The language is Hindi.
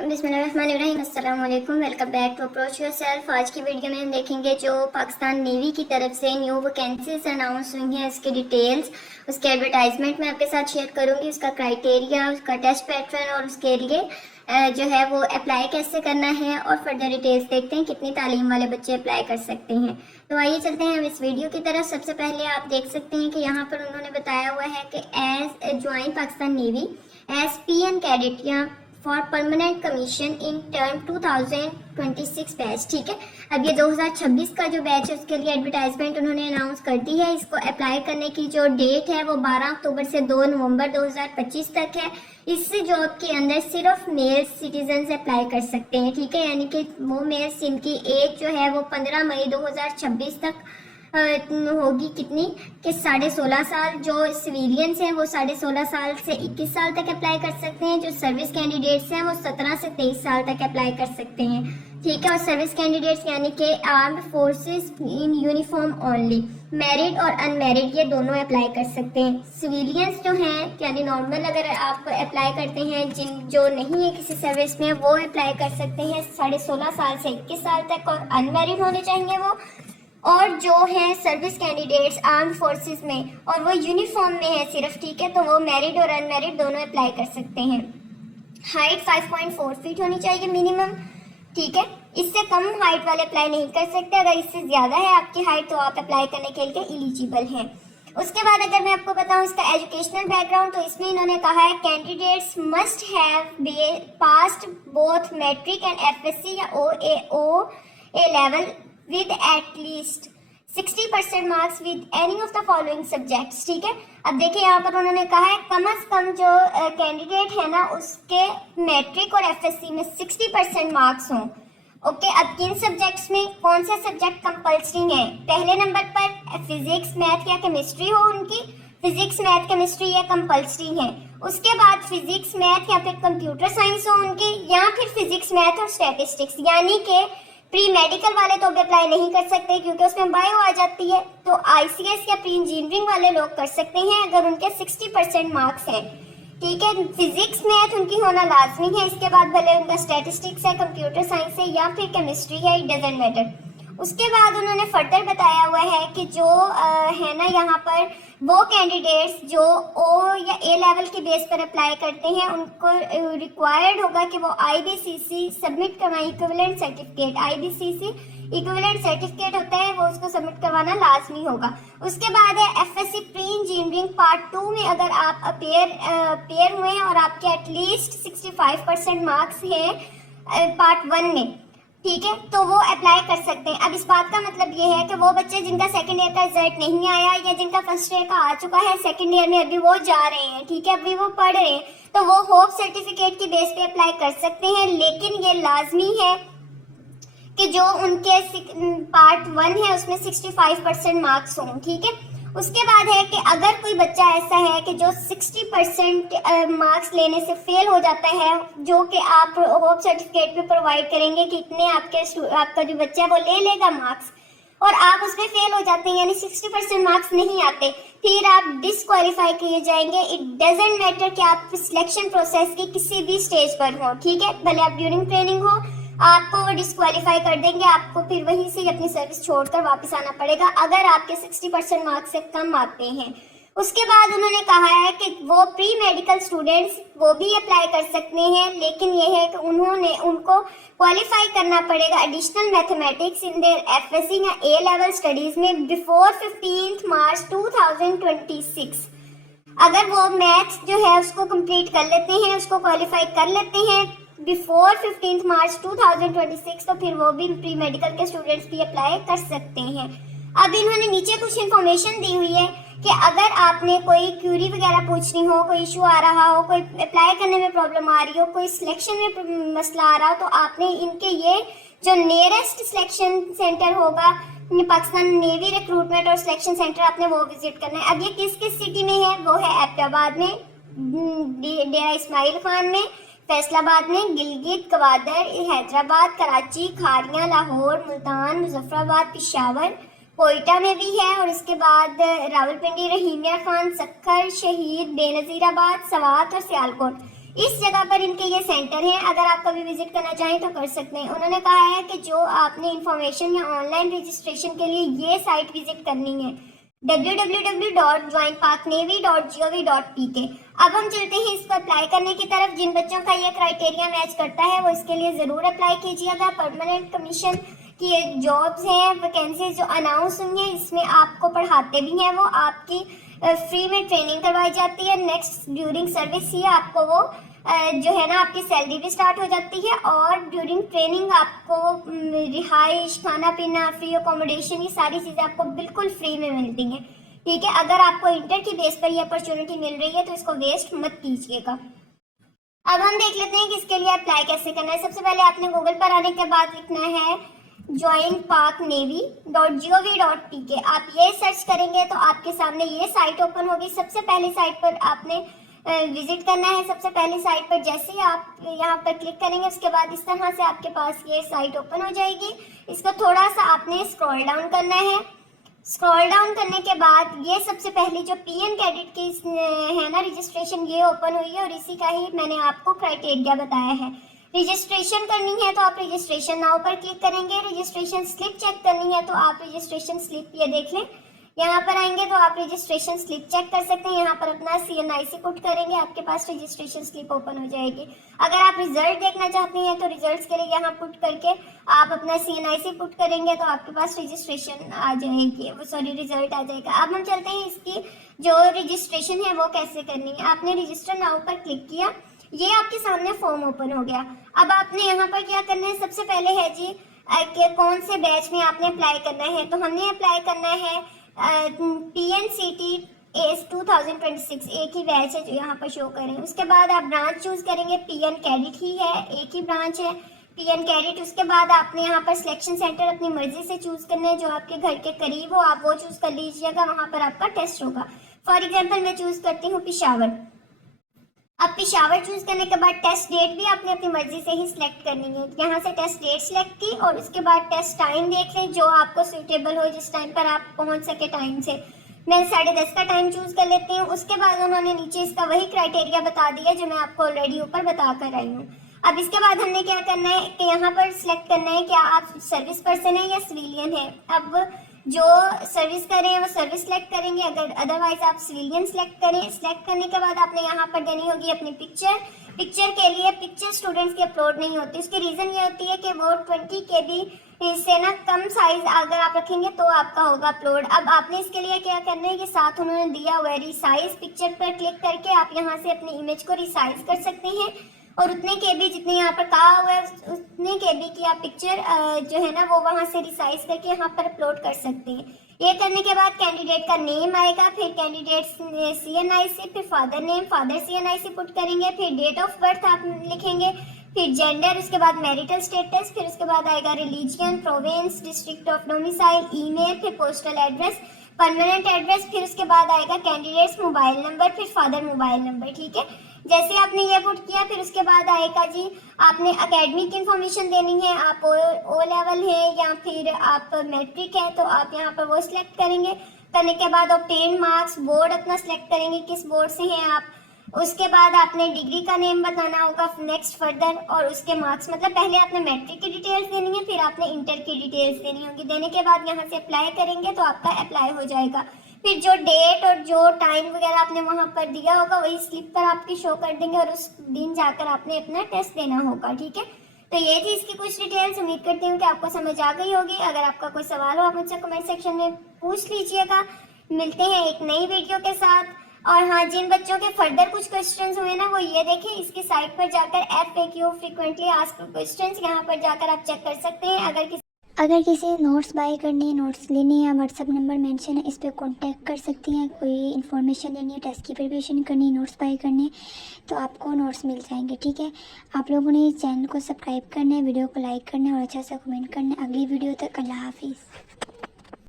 बिस्मिल्लाहिर्रहमानिर्रहीम, अस्सलाम वालेकुम। Welcome back to approach yourself. आज की वीडियो में हम देखेंगे जो पाकिस्तान नेवी की तरफ से न्यू वैकेंसीज अनाउंस हुई हैं, उसके डिटेल्स, उसके एडवर्टाइजमेंट मैं आपके साथ शेयर करूंगी, उसका क्राइटेरिया, उसका टेस्ट पैटर्न और उसके लिए जो है वो अप्लाई कैसे करना है और फर्दर डिटेल्स देखते हैं कितनी तालीम वाले बच्चे अप्लाई कर सकते हैं। तो आइए चलते हैं हम इस वीडियो की तरफ। सबसे पहले आप देख सकते हैं कि यहाँ पर उन्होंने बताया हुआ है कि as join Pakistan navy as PN cadet या for permanent commission in term 2026 batch. ठीक है, अब ये 2026 का जो बैच है उसके लिए एडवर्टाइजमेंट उन्होंने अनाउंस कर दी है। इसको अप्लाई करने की जो डेट है वो 12 अक्टूबर से 2 नवंबर 2025 तक है। इस जॉब के अंदर सिर्फ मेल सिटीजन अप्लाई कर सकते हैं। ठीक है, यानी कि वो मेल्स जिनकी एज जो है वो 15 मई 2026 तक होगी कितनी कि 16.5 साल। जो सिविलियंस हैं वो 16.5 साल से 21 साल तक अप्लाई कर सकते हैं। जो सर्विस कैंडिडेट्स हैं वो 17 से 23 साल तक अप्लाई कर सकते हैं। ठीक है, और सर्विस कैंडिडेट्स यानी कि armed forces in uniform only, married और अनमैरिड ये दोनों अप्लाई कर सकते हैं। सिविलियंस जो हैं यानी नॉर्मल अगर आप अप्लाई करते हैं, जो नहीं है किसी सर्विस में, वो अप्लाई कर सकते हैं 16.5 साल से 21 साल तक, और अनमैरिड होने चाहिए वो। और जो है सर्विस कैंडिडेट्स आर्म फोर्सेस में और वो यूनिफॉर्म में है सिर्फ, ठीक है, तो वो मैरिड और अनमैरिड दोनों अप्लाई कर सकते हैं। हाइट 5.4 फीट होनी चाहिए मिनिमम। ठीक है, इससे कम हाइट वाले अप्लाई नहीं कर सकते। अगर इससे ज्यादा है आपकी हाइट तो आप अप्लाई करने के लिए एलिजिबल हैं। उसके बाद अगर मैं आपको बताऊं इसका एजुकेशनल बैकग्राउंड, तो इसमें इन्होंने कहा है candidates must have passed both matric and FSc या O A level with at least 60% marks with any of the following subjects. ठीक है, अब देखिए यहाँ पर उन्होंने कहा है कम से कम जो कैंडिडेट है ना उसके मैट्रिक और एफएससी में 60% मार्क्स हों। ओके, अब किन सब्जेक्ट्स में कौन से सब्जेक्ट कंपल्सरी हैं? पहले नंबर पर फिजिक्स मैथ या केमिस्ट्री हो उनकी, फिजिक्स मैथ केमिस्ट्री ये कंपल्सरी है। उसके बाद फिजिक्स मैथ या फिर कंप्यूटर साइंस हो उनकी, या फिर फिजिक्स मैथ और स्टैटिस्टिक्स। यानी कि प्री मेडिकल वाले तो भी अप्लाई नहीं कर सकते क्योंकि उसमें बायो आ जाती है, तो आईसीएस या प्री इंजीनियरिंग वाले लोग कर सकते हैं अगर उनके 60% मार्क्स हैं। ठीक है, फिजिक्स मैथ उनकी होना लाजमी है। इसके बाद भले उनका स्टैटिस्टिक्स है, कंप्यूटर साइंस है या फिर केमिस्ट्री है, इट डजंट मैटर। उसके बाद उन्होंने फर्दर बताया हुआ है कि जो है ना यहाँ पर वो कैंडिडेट्स जो ओ या ए लेवल के बेस पर अप्लाई करते हैं उनको रिक्वायर्ड होगा कि वो आईबीसीसी सबमिट करवाएं equivalent certificate. IBCC equivalent certificate होता है, वो उसको सबमिट करवाना लाजमी होगा। उसके बाद है एफएससी प्री इंजीनियरिंग पार्ट 2 में अगर आप अपेयर हुए हैं और आपके एटलीस्ट 65% मार्क्स हैं पार्ट 1 में, ठीक है, तो वो अप्लाई कर सकते हैं। अब इस बात का मतलब ये है कि वो बच्चे जिनका सेकंड ईयर का रिजल्ट नहीं आया या जिनका फर्स्ट ईयर का आ चुका है, सेकंड ईयर में अभी वो जा रहे हैं, ठीक है, अभी वो पढ़ रहे हैं, तो वो होप सर्टिफिकेट की बेस पे अप्लाई कर सकते हैं। लेकिन ये लाजमी है कि जो उनके पार्ट 1 है उसमें 65% मार्क्स हों। ठीक है, उसके बाद है कि अगर कोई बच्चा ऐसा है कि जो 60% मार्क्स लेने से फेल हो जाता है, जो कि आप होप सर्टिफिकेट पे प्रोवाइड करेंगे कि इतने आपका जो बच्चा है वो ले लेगा मार्क्स, और आप उसमें फेल हो जाते हैं यानी 60% मार्क्स नहीं आते, फिर आप डिस्क्वालीफाई किए जाएंगे। इट डजंट मैटर कि आप सिलेक्शन प्रोसेस की किसी भी स्टेज पर हो, ठीक है, भले आप ड्यूरिंग ट्रेनिंग हो, आपको वो डिस्क्वालीफाई कर देंगे, आपको फिर वहीं से अपनी सर्विस छोड़कर वापस आना पड़ेगा अगर आपके 60% मार्क्स से कम आते हैं। उसके बाद उन्होंने कहा है कि वो प्री मेडिकल स्टूडेंट्स वो भी अप्लाई कर सकते हैं, लेकिन ये है कि उनको क्वालिफाई करना पड़ेगा additional mathematics in their FSc या ए लेवल स्टडीज में बिफोर 15 मार्च 2026। अगर वो मैथ्स जो है उसको कंप्लीट कर लेते हैं, उसको क्वालिफाई कर लेते हैं बिफोर 15 मार्च 2026, तो फिर वो भी प्री मेडिकल के स्टूडेंट्स भी अप्लाई कर सकते हैं। अब इन्होंने नीचे कुछ इन्फॉर्मेशन दी हुई है कि अगर आपने कोई क्यूरी वगैरह पूछनी हो, कोई इशू आ रहा हो, कोई अप्लाई करने में प्रॉब्लम आ रही हो, कोई सिलेक्शन में मसला आ रहा हो, तो आपने इनके ये जो नियरेस्ट सिलेक्शन सेंटर होगा पाकिस्तान नेवी रिक्रूटमेंट और सिलेक्शन सेंटर, आपने वो विजिट करना है। अब ये किस किस सिटी में है? वो है एबटाबाद में, डेरा इस्माइल खान में, फैसलाबाद में, गिलगित, गवादर, हैदराबाद, कराची, खारियां, लाहौर, मुल्तान, मुजफ्फराबाद, पिशावर, कोयटा में भी है, और इसके बाद रावलपिंडी, रहीमिया खान, सक्खर, शहीद, बेनजीराबाद, सवात और सियालकोट, इस जगह पर इनके ये सेंटर हैं, अगर आप कभी विजिट करना चाहें तो कर सकते हैं। उन्होंने कहा है कि जो आपने इंफॉर्मेशन या ऑनलाइन रजिस्ट्रेशन के लिए ये साइट विजिट करनी है www.joinparknavy.gov.pk। अब हम चलते हैं इसको अप्लाई करने की तरफ। जिन बच्चों का ये क्राइटेरिया मैच करता है वो इसके लिए ज़रूर अप्लाई कीजिएगा। परमानेंट कमीशन की जॉब्स हैं, वैकेंसीज जो अनाउंस हुई हैं, इसमें आपको पढ़ाते भी हैं, वो आपकी फ्री में ट्रेनिंग करवाई जाती है। नेक्स्ट ड्यूरिंग सर्विस ही आपको वो जो है ना आपकी सैलरी भी स्टार्ट हो जाती है, और ड्यूरिंग ट्रेनिंग आपको रिहाइश, खाना पीना, फ्री अकोमोडेशन, ये सारी चीज़ें आपको बिल्कुल फ्री में मिलती हैं। ठीक है, अगर आपको इंटर की बेस पर ये अपॉर्चुनिटी मिल रही है तो इसको वेस्ट मत कीजिएगा। अब हम देख लेते हैं कि इसके लिए अप्लाई कैसे करना है। सबसे पहले आपने गूगल पर आने के बाद लिखना है joinparknavy.gov.pk। आप ये सर्च करेंगे तो आपके सामने ये साइट ओपन होगी। सबसे पहली साइट पर आपने विजिट करना है। सबसे पहली साइट पर जैसे ही आप यहाँ पर क्लिक करेंगे उसके बाद इस तरह से आपके पास ये साइट ओपन हो जाएगी। इसको थोड़ा सा आपने स्क्रॉल डाउन करना है। स्क्रॉल डाउन करने के बाद ये सबसे पहली जो पीएन कैडेट की है ना रजिस्ट्रेशन, ये ओपन हुई है और इसी का ही मैंने आपको क्राइटेरिया बताया है। रजिस्ट्रेशन करनी है तो आप रजिस्ट्रेशन नाउ पर क्लिक करेंगे। रजिस्ट्रेशन स्लिप चेक करनी है तो आप रजिस्ट्रेशन स्लिप ये देख लें, यहाँ पर आएंगे तो आप रजिस्ट्रेशन स्लिप चेक कर सकते हैं। यहाँ पर अपना CNIC पुट करेंगे, आपके पास रजिस्ट्रेशन स्लिप ओपन हो जाएगी। अगर आप रिजल्ट देखना चाहते हैं तो रिजल्ट्स के लिए यहाँ पुट करके आप अपना CNIC पुट करेंगे तो आपके पास रजिस्ट्रेशन आ जाएगी, वो सॉरी रिजल्ट आ जाएगा। अब हम चलते हैं इसकी जो रजिस्ट्रेशन है वो कैसे करनी है। आपने रजिस्टर नाउ पर क्लिक किया, ये आपके सामने फॉर्म ओपन हो गया। अब आपने यहाँ पर क्या करना है, सबसे पहले है जी कि कौन से बैच में आपने अप्लाई करना है। तो हमने अप्लाई करना है PNCT ACE 2026, एक ही बैच है जो यहाँ पर शो करें। उसके बाद आप ब्रांच चूज करेंगे, PN कैडेट ही है, एक ही ब्रांच है PN कैडेट। उसके बाद आपने यहाँ पर सिलेक्शन सेंटर अपनी मर्जी से चूज करना है, जो आपके घर के करीब हो आप वो चूज कर लीजिएगा, वहाँ पर आपका टेस्ट होगा। फॉर एग्जाम्पल मैं चूज करती हूँ पिशावर। अब पिशावर चूज करने के बाद टेस्ट डेट भी आपने अपनी मर्जी से ही सिलेक्ट करनी है। यहाँ से टेस्ट डेट सिलेक्ट की और उसके बाद टेस्ट टाइम देख लें जो आपको सूटेबल हो, जिस टाइम पर आप पहुँच सके टाइम से। मैं 10:30 का टाइम चूज कर लेती हूँ। उसके बाद उन्होंने नीचे इसका वही क्राइटेरिया बता दिया जो मैं आपको ऑलरेडी ऊपर बता कर आई हूँ। अब इसके बाद हमने क्या करना है कि यहाँ पर सिलेक्ट करना है क्या आप सर्विस पर्सन है या सिविलियन है। अब जो सर्विस कर रहे हैं वो सर्विस सेलेक्ट करेंगे, अगर अदरवाइज आप सिविलियन सेलेक्ट करें। सिलेक्ट करने के बाद आपने यहाँ पर देनी होगी अपनी पिक्चर। पिक्चर के लिए पिक्चर स्टूडेंट्स की अपलोड नहीं होती, उसकी रीज़न ये होती है कि वो 20 KB से ना कम साइज अगर आप रखेंगे तो आपका होगा अपलोड। अब आपने इसके लिए क्या करना है, ये साथ उन्होंने दिया हुआ है रिसाइज। पिक्चर पर क्लिक करके आप यहाँ से अपनी इमेज को रिसाइज कर सकते हैं और उतने KB जितने यहाँ पर कहा हुआ है उतने KB की आप पिक्चर जो है ना वो वहाँ से रिसाइज करके यहाँ पर अपलोड कर सकते हैं। ये करने के बाद कैंडिडेट का नेम आएगा, फिर कैंडिडेट CNIC, फिर father name, father CNIC put करेंगे, फिर डेट ऑफ बर्थ आप लिखेंगे, फिर जेंडर, उसके बाद मैरिटल स्टेटस, फिर उसके बाद आएगा religion, province, district of domicile, email, फिर पोस्टल एड्रेस, परमानेंट एड्रेस, फिर उसके बाद आएगा कैंडिडेट्स मोबाइल नंबर, फिर फादर मोबाइल नंबर। ठीक है, जैसे आपने ये पुट किया फिर उसके बाद आएगा जी आपने एकेडमिक इन्फॉर्मेशन देनी है, आप ओ लेवल है या फिर आप मैट्रिक है तो आप यहाँ पर वो सिलेक्ट करेंगे। करने के बाद ऑब्टेन मार्क्स, बोर्ड अपना सिलेक्ट करेंगे किस बोर्ड से हैं आप। उसके बाद आपने डिग्री का नेम बताना होगा, नेक्स्ट फर्दर, और उसके मार्क्स मतलब पहले आपने मैट्रिक की डिटेल्स देनी है, फिर आपने इंटर की डिटेल्स देनी होगी। देने के बाद यहाँ से अप्लाई करेंगे तो आपका अप्लाई हो जाएगा। फिर जो डेट और जो टाइम वगैरह आपने वहाँ पर दिया होगा वही स्लिप पर आपकी शो कर देंगे और उस दिन जाकर आपने अपना टेस्ट देना होगा। ठीक है, तो ये थी इसकी कुछ डिटेल्स। उम्मीद करती हूँ कि आपको समझ आ गई होगी। अगर आपका कोई सवाल हो आप मुझसे कमेंट सेक्शन में पूछ लीजिएगा। मिलते हैं एक नई वीडियो के साथ। और हाँ, जिन बच्चों के फर्दर कुछ क्वेश्चंस हुए ना वो ये देखें, इसकी साइट पर जाकर FAQ फ्रीक्वेंटली आस्क्ड क्वेश्चंस यहाँ पर जाकर आप चेक कर सकते हैं। अगर किसी नोट्स बाय करनी है, नोट्स लेनी है, व्हाट्सअप नंबर मेंशन है, इस पर कांटेक्ट कर सकती हैं। कोई इन्फॉर्मेशन लेनी है, टेस्ट की प्रिपरेशन करनी है, नोट्स बाय करने है तो आपको नोट्स मिल जाएंगे। ठीक है, आप लोगों ने चैनल को सब्सक्राइब करना है, वीडियो को लाइक करना है और अच्छा सा कमेंट करना है। अगली वीडियो तक अल्लाह हाफिज़।